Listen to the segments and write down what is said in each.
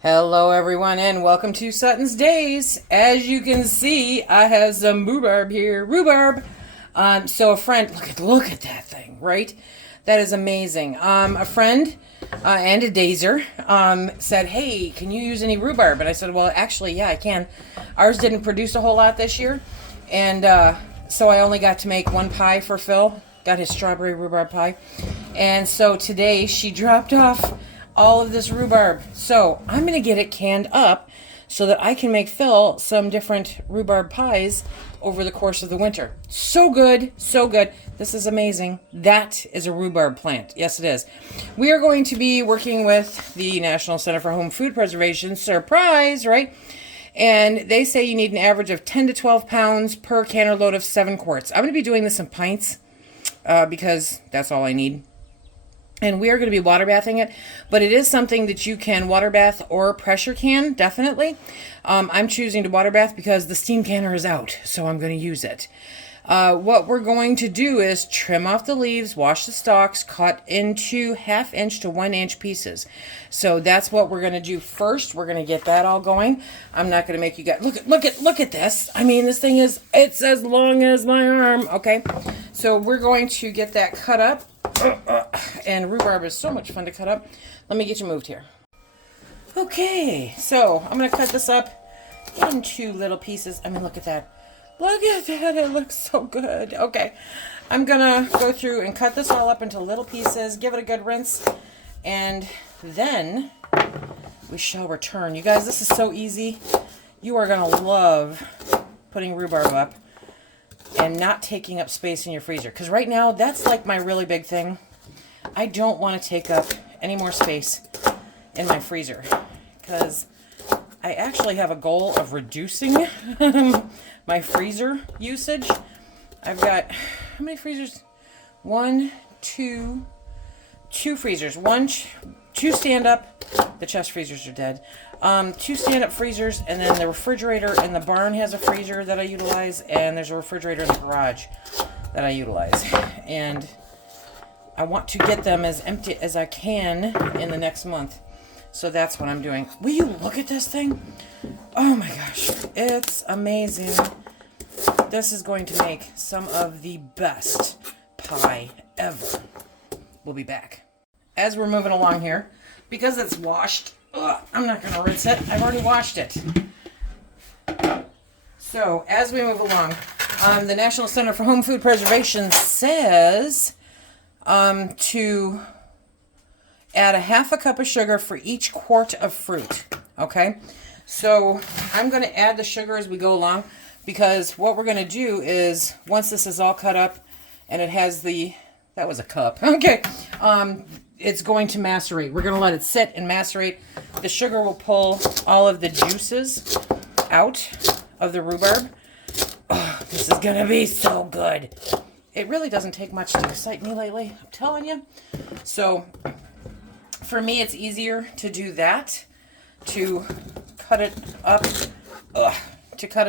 Hello everyone and welcome to SuttonsDaze. As you can see, I have some rhubarb here. Rhubarb! So a friend, look at that thing, right? That is amazing. A friend and a dazer said, hey, can you use any rhubarb? And I said, well, actually, yeah, I can. Ours didn't produce a whole lot this year. And so I only got to make one pie for Phil. Got his strawberry rhubarb pie. And so today she dropped off all of this rhubarb. So I'm going to get it canned up so that I can make Phil some different rhubarb pies over the course of the winter. So good, so good. This is amazing. That is a rhubarb plant. Yes, it is. We are going to be working with the National Center for Home Food Preservation. Surprise, right? And they say you need an average of 10 to 12 pounds per canner load of 7 quarts. I'm going to be doing this in pints because that's all I need. And we are going to be water bathing it, but it is something that you can water bath or pressure can, definitely. I'm choosing to water bath because the steam canner is out, so I'm going to use it. What we're going to do is trim off the leaves, wash the stalks, cut into 1/2 inch to 1 inch pieces. So that's what we're going to do first. We're going to get that all going. I'm not going to make you guys look at this. I mean, this thing it's as long as my arm. Okay, so we're going to get that cut up. And rhubarb is so much fun to cut up. Let me get you moved here. Okay, so I'm going to cut this up into little pieces. I mean, look at that. Look at that. It looks so good. Okay, I'm going to go through and cut this all up into little pieces, give it a good rinse, and then we shall return. You guys, this is so easy. You are going to love putting rhubarb up and not taking up space in your freezer. Because right now, that's like my really big thing. I don't want to take up any more space in my freezer. Because I actually have a goal of reducing my freezer usage. I've got, how many freezers? Two freezers. Two stand-up. The chest freezers are dead. 2 stand-up freezers, and then the refrigerator in the barn has a freezer that I utilize, and there's a refrigerator in the garage that I utilize. And I want to get them as empty as I can in the next month. So that's what I'm doing. Will you look at this thing? Oh my gosh, it's amazing. This is going to make some of the best pie ever. We'll be back. As we're moving along here, because it's washed, I'm not going to rinse it. I've already washed it. So, as we move along, the National Center for Home Food Preservation says to add a 1/2 cup of sugar for each quart of fruit. Okay? So, I'm going to add the sugar as we go along because what we're going to do is, once this is all cut up and it has the... That was a cup. Okay. It's going to macerate. We're going to let it sit and macerate. The sugar will pull all of the juices out of the rhubarb. Oh, this is going to be so good. It really doesn't take much to excite me lately, I'm telling you. So, for me, it's easier to do that, to cut it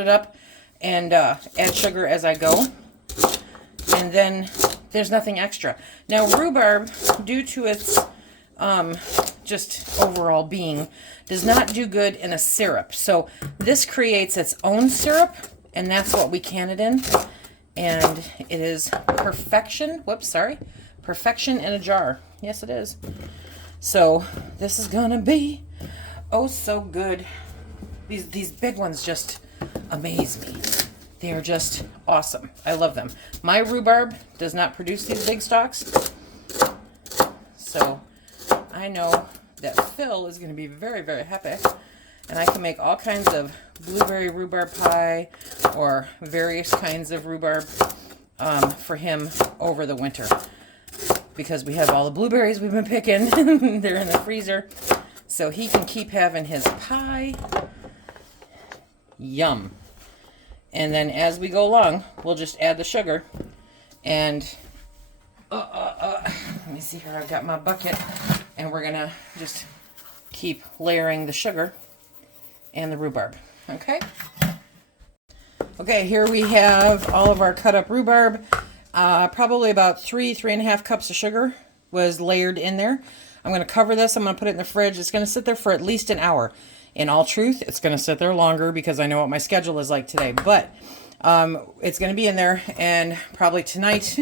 up, and add sugar as I go. And then there's nothing extra. Now, rhubarb, due to its just overall being, does not do good in a syrup. So this creates its own syrup, and that's what we can it in. And it is perfection. Whoops, sorry. Perfection in a jar. Yes, it is. So this is going to be oh so good. These big ones just amaze me. They are just awesome. I love them. My rhubarb does not produce these big stalks. So I know that Phil is going to be very, very happy. And I can make all kinds of blueberry rhubarb pie or various kinds of rhubarb for him over the winter. Because we have all the blueberries we've been picking. They're in the freezer. So he can keep having his pie. Yum. And then as we go along, we'll just add the sugar. And let me see here. I've got my bucket. And we're going to just keep layering the sugar and the rhubarb. Okay? Okay, here we have all of our cut up rhubarb. Probably about 3.5 cups of sugar was layered in there. I'm going to cover this. I'm going to put it in the fridge. It's going to sit there for at least an hour. In all truth, it's going to sit there longer because I know what my schedule is like today. But it's going to be in there, and probably tonight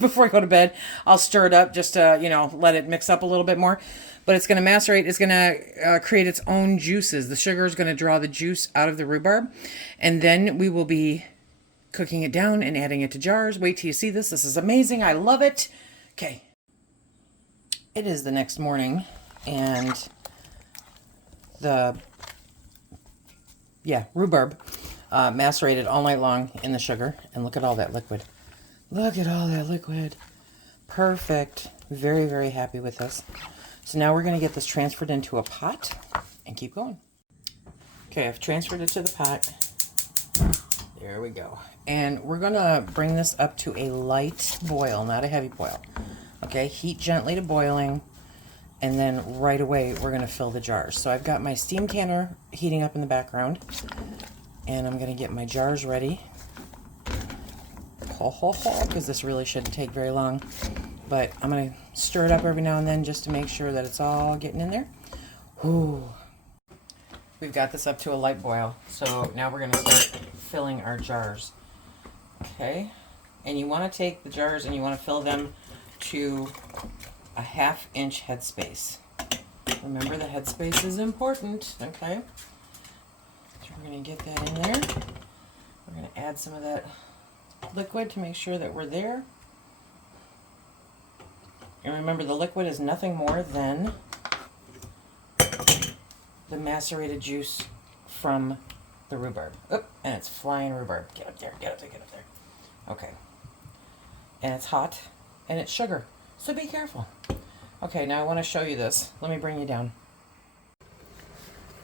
before I go to bed, I'll stir it up just to, let it mix up a little bit more. But it's going to macerate. It's going to create its own juices. The sugar is going to draw the juice out of the rhubarb, and then we will be cooking it down and adding it to jars. Wait till you see this. This is amazing. I love it. Okay. It is the next morning, and the rhubarb macerated all night long in the sugar, and look at all that liquid. Look at all that liquid. Perfect. Very, very happy with this. So now we're going to get this transferred into a pot and keep going. Okay, I've transferred it to the pot. There we go. And we're going to bring this up to a light boil, not a heavy boil. Okay, heat gently to boiling, and then right away we're going to fill the jars. So I've got my steam canner heating up in the background, and I'm going to get my jars ready. Because this really shouldn't take very long. But I'm going to stir it up every now and then just to make sure that it's all getting in there. Ooh. We've got this up to a light boil. So now we're going to start filling our jars. Okay. And you want to take the jars and you want to fill them to a 1/2 inch headspace. Remember, the headspace is important. Okay. So we're going to get that in there. We're going to add some of that liquid to make sure that we're there. And remember, the liquid is nothing more than the macerated juice from the rhubarb. Oop, and it's flying rhubarb. Get up there, get up there, get up there. Okay. And it's hot, and it's sugar. So be careful. Okay, now I want to show you this. Let me bring you down.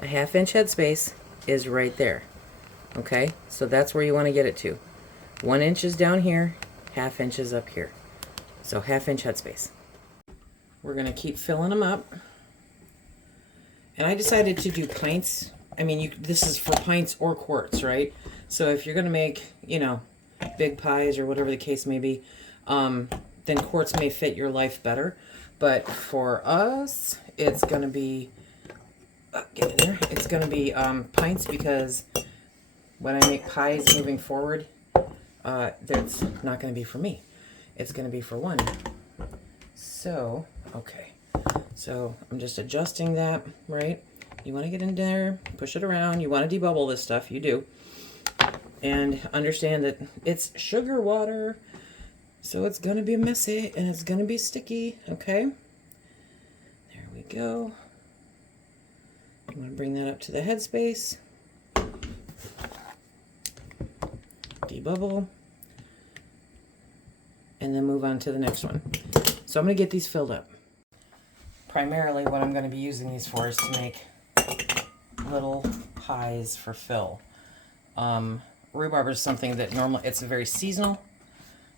A 1/2 inch headspace is right there. Okay, so that's where you want to get it to. 1 inch is down here, 1/2 inch is up here. So 1/2 inch headspace. We're going to keep filling them up. And I decided to do pints. I mean, this is for pints or quarts, right? So if you're going to make, big pies or whatever the case may be, then quarts may fit your life better. But for us, it's going to be, get in there, it's going to be pints, because when I make pies moving forward, that's not going to be for me. It's going to be for one. So, okay. So I'm just adjusting that, right? You want to get in there, push it around. You want to debubble this stuff. You do. And understand that it's sugar water. So it's going to be messy and it's going to be sticky. Okay. There we go. You want to bring that up to the headspace. Debubble. And then move on to the next one. So I'm going to get these filled up. Primarily what I'm going to be using these for is to make little pies for Phil. Rhubarb is something that normally, it's very seasonal,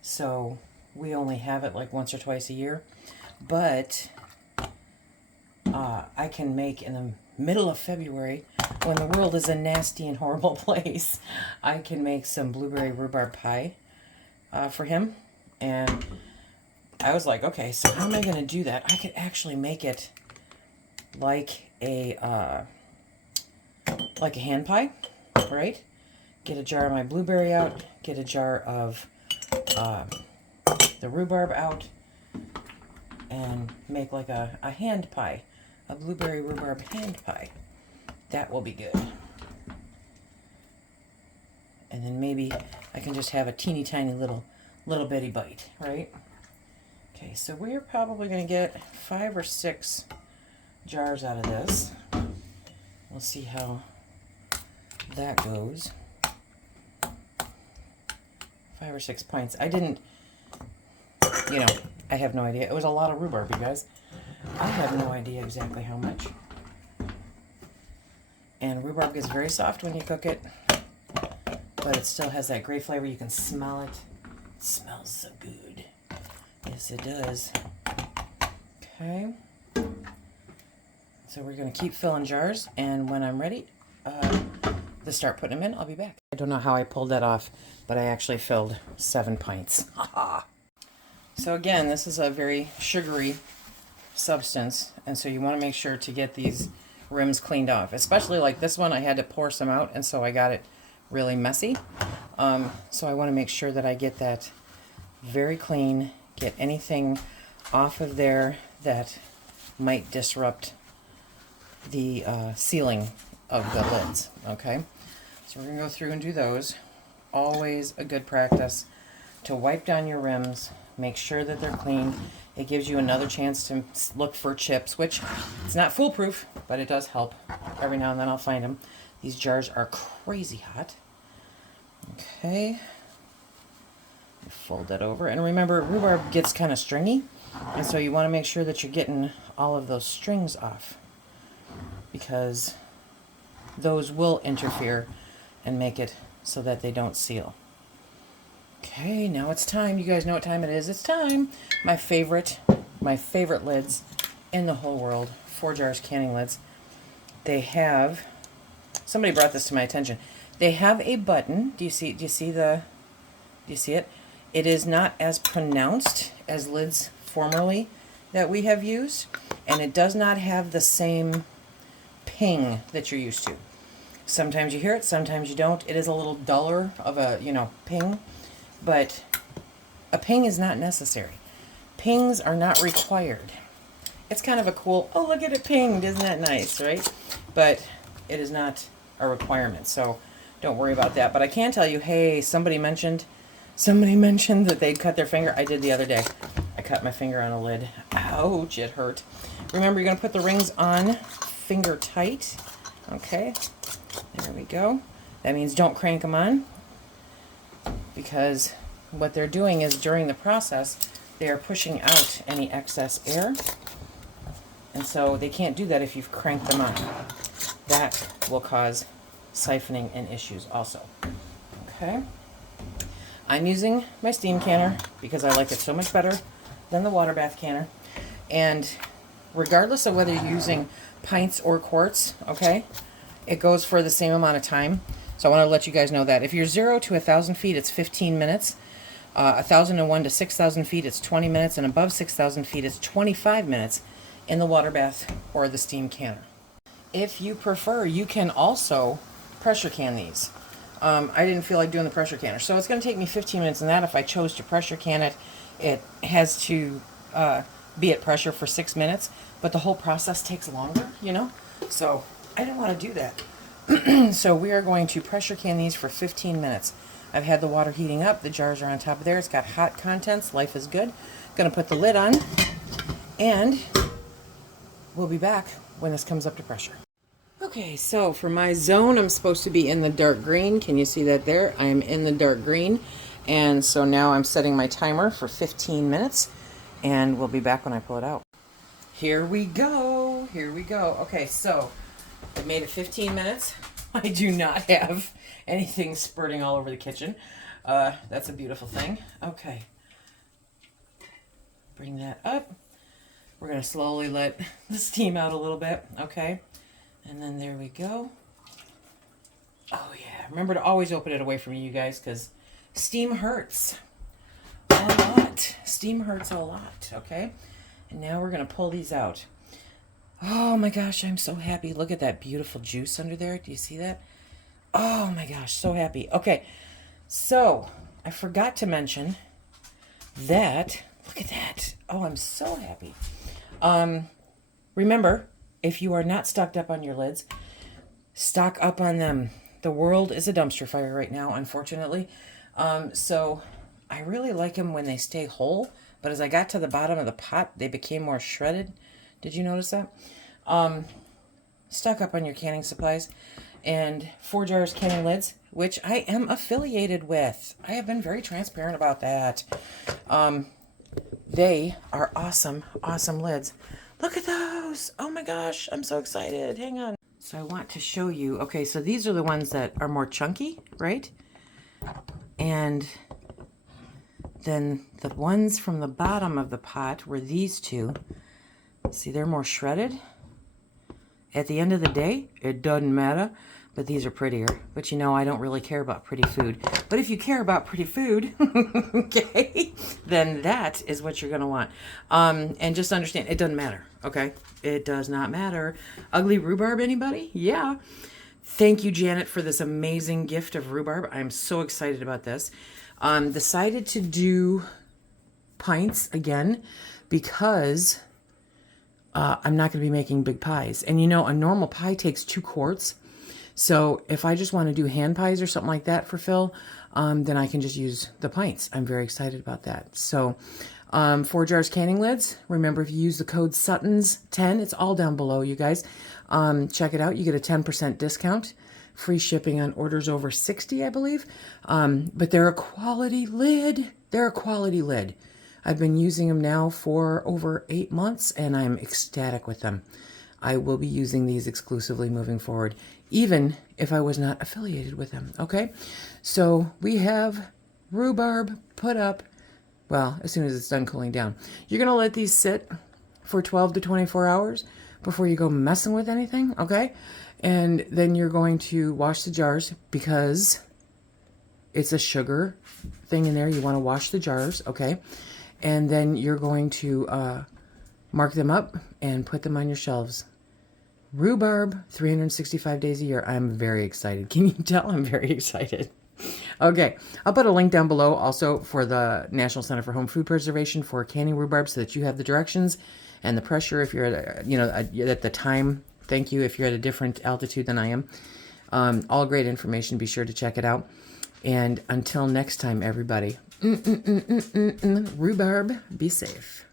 so we only have it like once or twice a year. But I can make in the middle of February, when the world is a nasty and horrible place, I can make some blueberry rhubarb pie for him. And I was like, okay, so how am I going to do that? I could actually make it like a hand pie, right? Get a jar of my blueberry out, get a jar of the rhubarb out, and make like a hand pie, a blueberry rhubarb hand pie. That will be good. And then maybe I can just have a teeny tiny little bitty bite, right? Okay, so we're probably going to get 5 or 6 jars out of this. We'll see how that goes. 5 or 6 pints. I didn't, I have no idea. It was a lot of rhubarb, you guys. I have no idea exactly how much. And rhubarb gets very soft when you cook it, but it still has that great flavor. You can smell it. It smells so good. Yes, it does. Okay. So we're going to keep filling jars, and when I'm ready to start putting them in, I'll be back. I don't know how I pulled that off, but I actually filled 7 pints. So again, this is a very sugary substance, and so you want to make sure to get these rims cleaned off. Especially like this one, I had to pour some out, and so I got it really messy. So I want to make sure that I get that very clean, get anything off of there that might disrupt the sealing of the lids. Okay, so we're going to go through and do those. Always a good practice to wipe down your rims, make sure that they're clean. It gives you another chance to look for chips, which it's not foolproof, but it does help. Every now and then I'll find them. These jars are crazy hot. Okay. Fold that over. And remember, rhubarb gets kind of stringy, and so you want to make sure that you're getting all of those strings off, because those will interfere and make it so that they don't seal. Okay, now it's time. You guys know what time it is. It's time. My favorite lids in the whole world, Forjars canning lids. They have, somebody brought this to my attention. They have a button. Do you see it? It is not as pronounced as lids formerly that we have used, and it does not have the same ping that you're used to. Sometimes you hear it, sometimes you don't. It is a little duller of a, ping. But a ping is not necessary. Pings are not required. It's kind of a cool, oh, look at it pinged, isn't that nice, right? But it is not a requirement, so don't worry about that. But I can tell you, hey, somebody mentioned that they'd cut their finger. I did the other day. I cut my finger on a lid. Ouch, it hurt. Remember, you're going to put the rings on finger tight. Okay, there we go. That means don't crank them on, because what they're doing is during the process they are pushing out any excess air, and so they can't do that if you've cranked them on. That will cause siphoning and issues also. Okay, I'm using my steam canner because I like it so much better than the water bath canner, and regardless of whether you're using pints or quarts, okay, it goes for the same amount of time. So I want to let you guys know that if you're 0 to 1,000 feet, it's 15 minutes. 1,001 to 6,000 feet, it's 20 minutes. And above 6,000 feet, it's 25 minutes in the water bath or the steam canner. If you prefer, you can also pressure can these. I didn't feel like doing the pressure canner, so it's going to take me 15 minutes in that. If I chose to pressure can it, it has to be at pressure for 6 minutes, but the whole process takes longer, So I didn't want to do that. So we are going to pressure can these for 15 minutes. I've had the water heating up. The jars are on top of there. It's got hot contents. Life is good. Going to put the lid on, and we'll be back when this comes up to pressure. Okay, so for my zone, I'm supposed to be in the dark green. Can you see that there? I am in the dark green. And so now I'm setting my timer for 15 minutes, and we'll be back when I pull it out. Here we go. Here we go. Okay, so I made it 15 minutes. I do not have anything spurting all over the kitchen. That's a beautiful thing. Okay. Bring that up. We're going to slowly let the steam out a little bit. Okay. And then there we go. Oh, yeah. Remember to always open it away from you guys, because steam hurts a lot. Steam hurts a lot. Okay. And now we're going to pull these out. Oh my gosh, I'm so happy. Look at that beautiful juice under there. Do you see that? Oh my gosh, so happy. Okay, so I forgot to mention that, look at that. Oh, I'm so happy. Remember, if you are not stocked up on your lids, stock up on them. The world is a dumpster fire right now, unfortunately. So I really like them when they stay whole, but as I got to the bottom of the pot, they became more shredded. Did you notice that? Stock up on your canning supplies. And Forjars canning lids, which I am affiliated with. I have been very transparent about that. They are awesome, awesome lids. Look at those. Oh my gosh, I'm so excited. Hang on. So I want to show you. Okay, so these are the ones that are more chunky, right? And then the ones from the bottom of the pot were these two. See, they're more shredded. At the end of the day, it doesn't matter. but these are prettier. But you know, I don't really care about pretty food. But if you care about pretty food, okay, then that is what you're going to want. And just understand, it doesn't matter, okay? It does not matter. Ugly rhubarb, anybody? Yeah. Thank you, Janet, for this amazing gift of rhubarb. I'm so excited about this. Decided to do pints again because I'm not going to be making big pies. And you know, a normal pie takes 2 quarts. So if I just want to do hand pies or something like that for Phil, then I can just use the pints. I'm very excited about that. So Forjars canning lids. Remember, if you use the code SuttonsDaze, it's all down below, you guys. Check it out. You get a 10% discount. Free shipping on orders over 60, I believe. But they're a quality lid. They're a quality lid. I've been using them now for over 8 months, and I'm ecstatic with them. I will be using these exclusively moving forward, even if I was not affiliated with them, okay? So we have rhubarb put up, well, as soon as it's done cooling down. You're going to let these sit for 12 to 24 hours before you go messing with anything, okay? And then you're going to wash the jars because it's a sugar thing in there. You want to wash the jars, okay? And then you're going to mark them up and put them on your shelves. Rhubarb, 365 days a year. I'm very excited. Can you tell I'm very excited? Okay, I'll put a link down below also for the National Center for Home Food Preservation for canning rhubarb so that you have the directions and the pressure if you're at, at the time. Thank you if you're at a different altitude than I am. All great information. Be sure to check it out. And until next time, everybody, rhubarb, be safe.